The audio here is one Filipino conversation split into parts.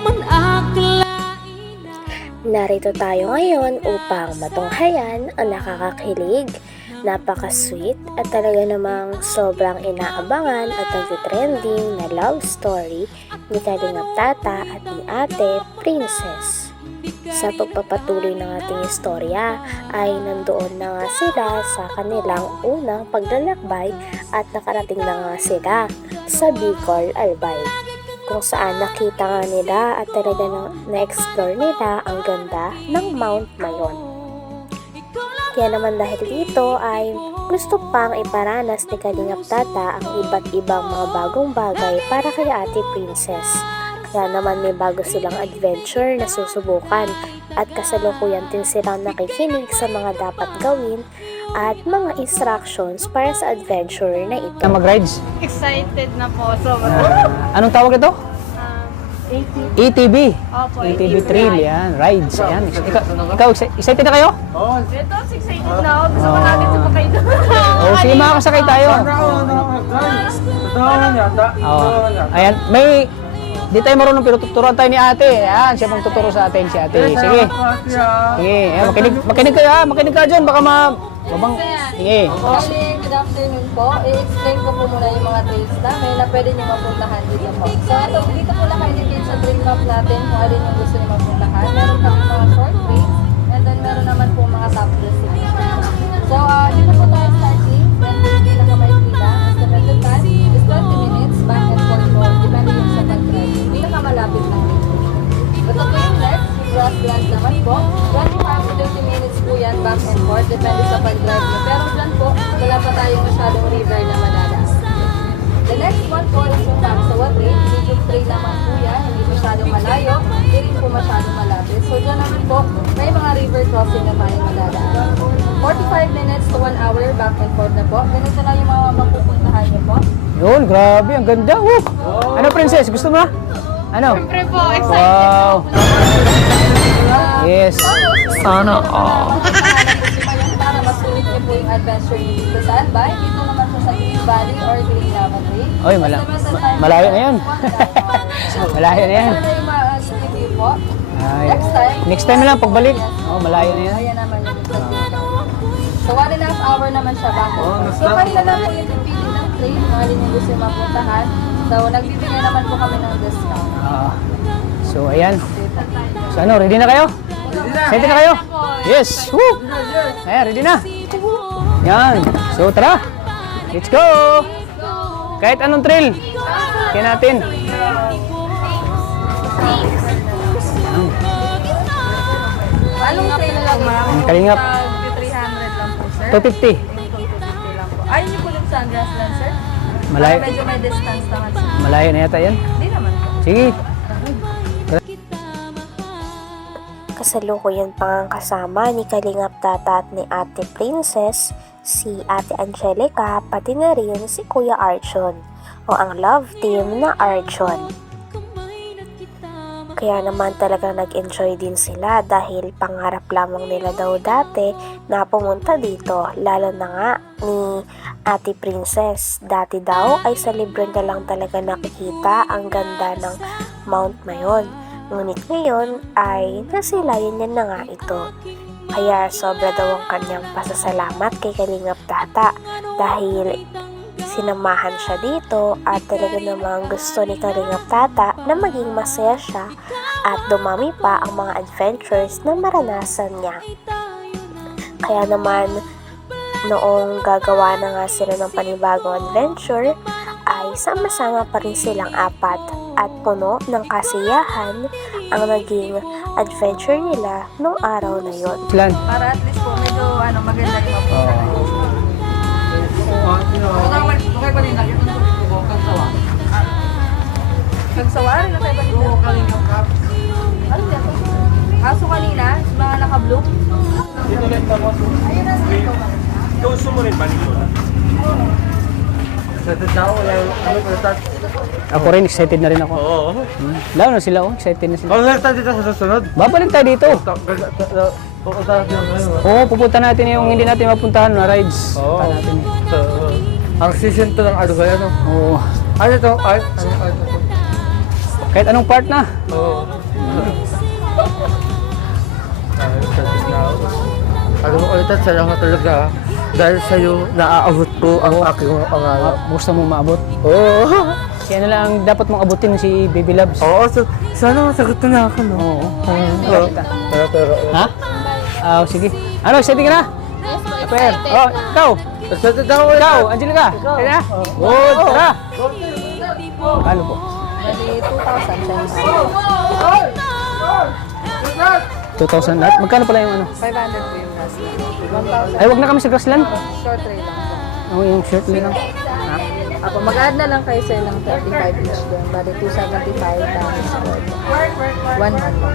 man akalain na. Narito tayo ngayon upang matunghayan ang nakakakilig, napaka-sweet at talaga namang sobrang inaabangan at nag-trending na love story ni Kalingap Tata at ni Ate Princess. Sa pagpapatuloy ng ating istorya ay nandoon na nga sila sa kanilang unang paglalakbay at nakarating na nga sila sa Bicol, Albay, kung saan nakita nga nila at talaga na-explore nila ang ganda ng Mount Mayon. Kaya naman dahil dito ay gusto pang iparanas ni Kalingap Tata ang iba't ibang mga bagong bagay para kay Ate Princess. Kaya naman may bago silang adventure na susubukan at kasalukuyan din silang nakikinig sa mga dapat gawin at mga instructions para sa adventure na ito. Mag-rides? Excited na po. Sobra. Anong tawag ito? ATV. Opo, ATV trail, yan. Rides, yan. Ikaw excited na kayo? Ito, excited na ako. Gusto ko natin sumakay doon. Oo, sige, makakasakay tayo. Ayan, may... Di tayo marunong pero tuturuan tayo ni ate. Ayan, siya pang tuturo sa atin si ate. Sige. Sige, ayan, makinig kayo ha. Makinig ka dyan, baka mabang... Sige. Bali, good afternoon po. I-explain ko po muna yung mga trails namin na pwede nyo mapuntahan dito po. So, dito po naka-indicate sa trail map natin kung alin yung gusto nyo mapuntahan. Meron pa mga short trails and then meron naman po mga top destination. So, dito po tayo starting. Then, pinakamaikita. Estimated time is 20 minutes back and forth po. Depende yung sa pag-drive. Pinakamalapit lang dito. Ito po yung next, yung grassland naman po. 25 to 30 minutes po yan back and forth. Depende sa pag-drive nyo. Pero dyan po, wala pa tayong masyadong river na madadaan. The next one po is yung Tamsawa Trail. Medium trail naman po yan. Hindi masyadong malayo. Hindi rin po masyadong malapit. So dyan naman po, may mga river crossing na tayong madadaan. 45 minutes to 1 hour back and forth na po. Ganito na yung mga mapupuntahan nyo po. Yun, grabe, ang ganda. Woo! Ano, princess? Gusto mo? Ano? Siyempre po, excited Wow! Yes. Sana all. Para masulit niyo po yung adventure niyo dito sa Albay. Dito naman po sa Green Valley or Green Lava Trail. Oy, malayo na yan. Malayo na yan. Ito na yung review po. Ay. Next time na lang, pagbalik. Oh, malayo na yan. Ayan naman yung so 1.5 hour naman siya back. So kanila lang po yung pipili ng trail kung alin yung gusto yung mapuntahan. So nagbibigay naman po kami ng discount. So, ayan. So, ano, ready na kayo? Ready na kayo? Yes! Woo! Ayan, ready na. Yan. So, tara. Let's go! Kahit anong trail. Kaya natin. Anong trail lang ma'am? Kalingap. 300 lang po sir. 250. 250 lang po. Ayun yung pulit sa grassland sir? Malayo. Medyo may distance naman sir. Malayo na yata yan. Hindi naman po. Sige. Kasalukuyan pang kasama ni Kalingap Tata at ni Ate Princess, si Ate Angelica, pati na rin si Kuya Archon o ang love team na Archon. Kaya naman talagang nag-enjoy din sila dahil pangarap lamang nila daw dati na pumunta dito, lalo na nga ni Ate Princess. Dati daw ay sa libro na lang talaga nakikita ang ganda ng Mount Mayon. Ngunit ngayon ay nasilayan niya na nga ito. Kaya sobra daw ang kanyang pasasalamat kay Kalingap Tata dahil sinamahan siya dito at talaga namang gusto ni Kalingap Tata na maging masaya siya at dumami pa ang mga adventures na maranasan niya. Kaya naman noong gagawa na nga sila ng panibagong adventure ay sama-sama pa rin silang apat at puno ng kasiyahan ang naging adventure nila noong araw na yon. Plan. Para at least po medyo maganda yung mapuntahan. Nagsawa rin na kayo ba dito? Ano yan? Kaso kanina, mga naka-blue. Ayun na dito. Gusto mo rin ba nito? Ako rin, excited na rin ako. Oo. Lalo na sila, excited na sila. Kung tayo dito sa susunod, Babalik tayo dito. pupunta natin ang ngayon. Oo, pupunta natin yung hindi natin mapuntahan na rides. Oo. Punta natin. Ang season to ng Arugay, ano? Oo. Ano ito? Ano ito? Kahit anong part na. Oo. Tapos na ako. Alam mo ulit at salamat talaga. Dahil sa'yo, naaabot ko ang aking mga pangarap. Gusto mo maabot? Oo. Kaya na lang dapat mong abutin si Baby Loves. Oo, sana masagot na ako, no? Oo. Oo. Pero, Ha? Sige. Ano, excited ka na? Yes po, Per. excited Oh, na. ikaw. excited ako. Ikaw, Angelica. Kaya na? Good, tara. Ano po? Bali, 2,000 siya yung 2,000 lahat? Magkano pala yung ano? 500 po yung last na. 1,000 Ay, wag na kami sa grassland. short tray lang po. Yung shirt lang. Apo, mag-add na lang kayo sir ng 35 each doon. Bali, 275 times 1 lang po.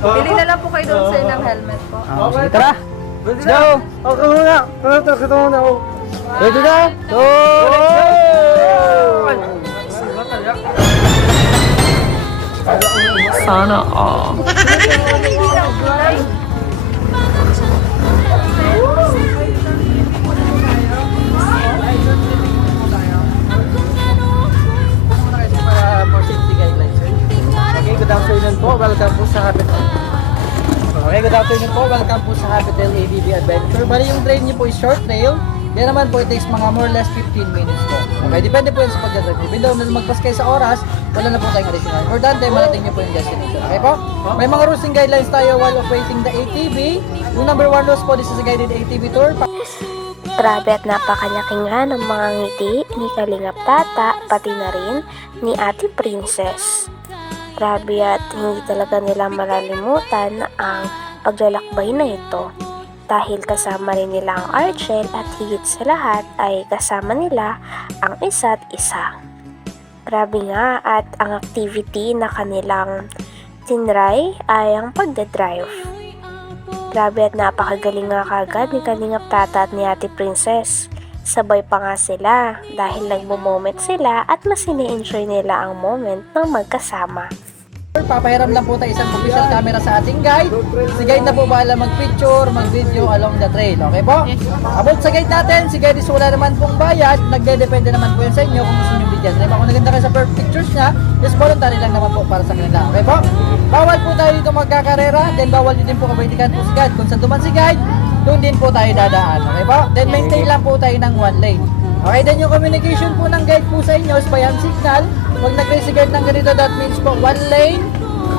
Okay. Pili na lang po kayo doon sir ng helmet po. Sige, tara. Let's go! Okay muna. Kita muna ako. Ready na? So, let's go! Sana all. Okay, good afternoon po. Welcome po sa Habitat. Okay, good afternoon po. Welcome po sa Habitat ADV Adventure. Bali yung trail niyo po is short trail. Yan naman po, it takes mga more or less 15 minutes po. Okay, depende po yan sa pagdadrive. Even though magpas kayo sa oras, wala na po tayong additional. Importante, malating niyo po yung destination. Okay po? May mga rules and guidelines tayo while operating the ATV. Yung number 1 rules po, this is a guided ATV tour. Grabe at napakanyaki ng mga ngiti ni Kalingap Tata, pati na rin ni Ate Princess. Grabe at hindi talaga nila malalimutan ang paglalakbay na ito. Dahil kasama rin nila ang Archel at higit sa lahat ay kasama nila ang isa't isa. Grabe nga at ang activity na kanilang tinry ay ang pagdadrive. Grabe at napakagaling nga kagad ni Kalingap Tata at ni Ate Princess. Sabay pa nga sila dahil nagmo-moment sila at mas ini-enjoy nila ang moment ng magkasama. Papahiram lang po tayo isang official camera sa ating guide. Si guide na po bahala mag-picture, mag-video along the trail. Okay po? About sa guide natin, si guide is wala naman pong bayad. Nagde-depende naman po yan sa inyo kung gusto nyo bigyan. Kaya kung naganda kayo sa perfect pictures niya, is voluntary lang naman po para sa kanila. Okay po? Bawal po tayo dito magkakarera. Then bawal din po kabaidikan po si guide. Kung saan duman si guide, doon din po tayo dadaan. Okay po? Then maintain lang po tayo ng one lane. Okay, then yung communication po ng guide po sa inyo is by hand signal. Pag nag-raise si guide ng ganito, that means po one lane,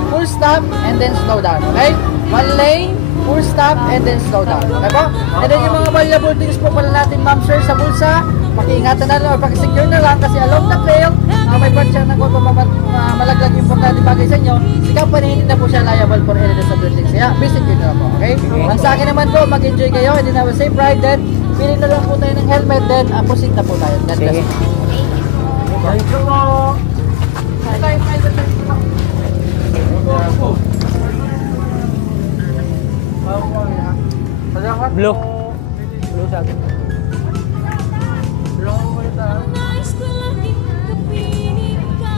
full stop, and then slow down. Okay? One lane, full stop, and then slow down. Okay po? And then yung mga valuable things po pala natin, ma'am sir, sa bulsa, pakiingatan na lang or pakisecure na lang kasi along the trail, may part siya ng malaglag yung importante bagay sa inyo, si company hindi na po siya liable for any disabilities. Kaya, visit nyo na lang po. Okay? Ang sa akin naman po, mag-enjoy kayo, and then have a safe ride, then pili na lang po tayo ng helmet, then proceed na po tayo. God bless. Sige. Thank you po. Blue. Blue sa akin. Nais ko laging kapiling ka.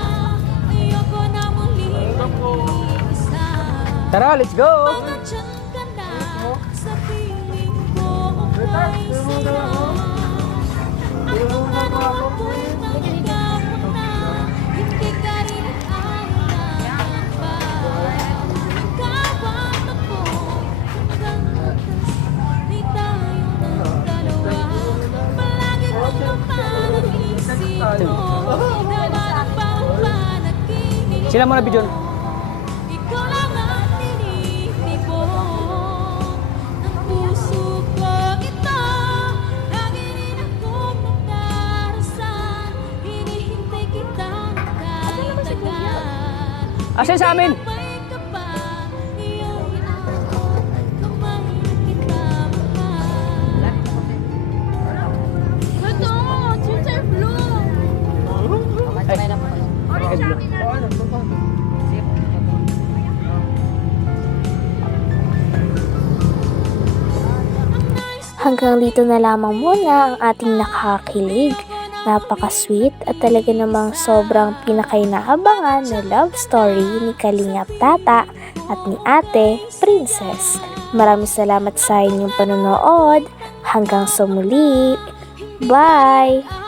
Ayoko na muling mag-isa. Tara, let's go! Nandiyan ka na sa piling ko. Ako na naman naghiga mo na. Hindi ka rin ay nabay. Ikaw at ako hanggang wakas. Di tayong dalawa. Palagi ko naman isip mo. Naman ang bawang panaginip. Sila muna, Bijon. Ikaw lang ang tinitipon ng puso ko ito. Lagi rin akong nagdarasal. Hinihintay kita kahit tagal. Asan sa amin? Sabay ka pa, iyong inaabot. Kamay kita mahal. Ito, Twitter Blue. Ay, ay, blue. Hanggang dito na lamang muna ang ating nakakakilig, napaka-sweet at talaga namang sobrang pinakainaabangan na love story ni Kalingap Tata at ni Ate Princess. Maraming salamat sa inyong panonood. Hanggang sa muli. Bye!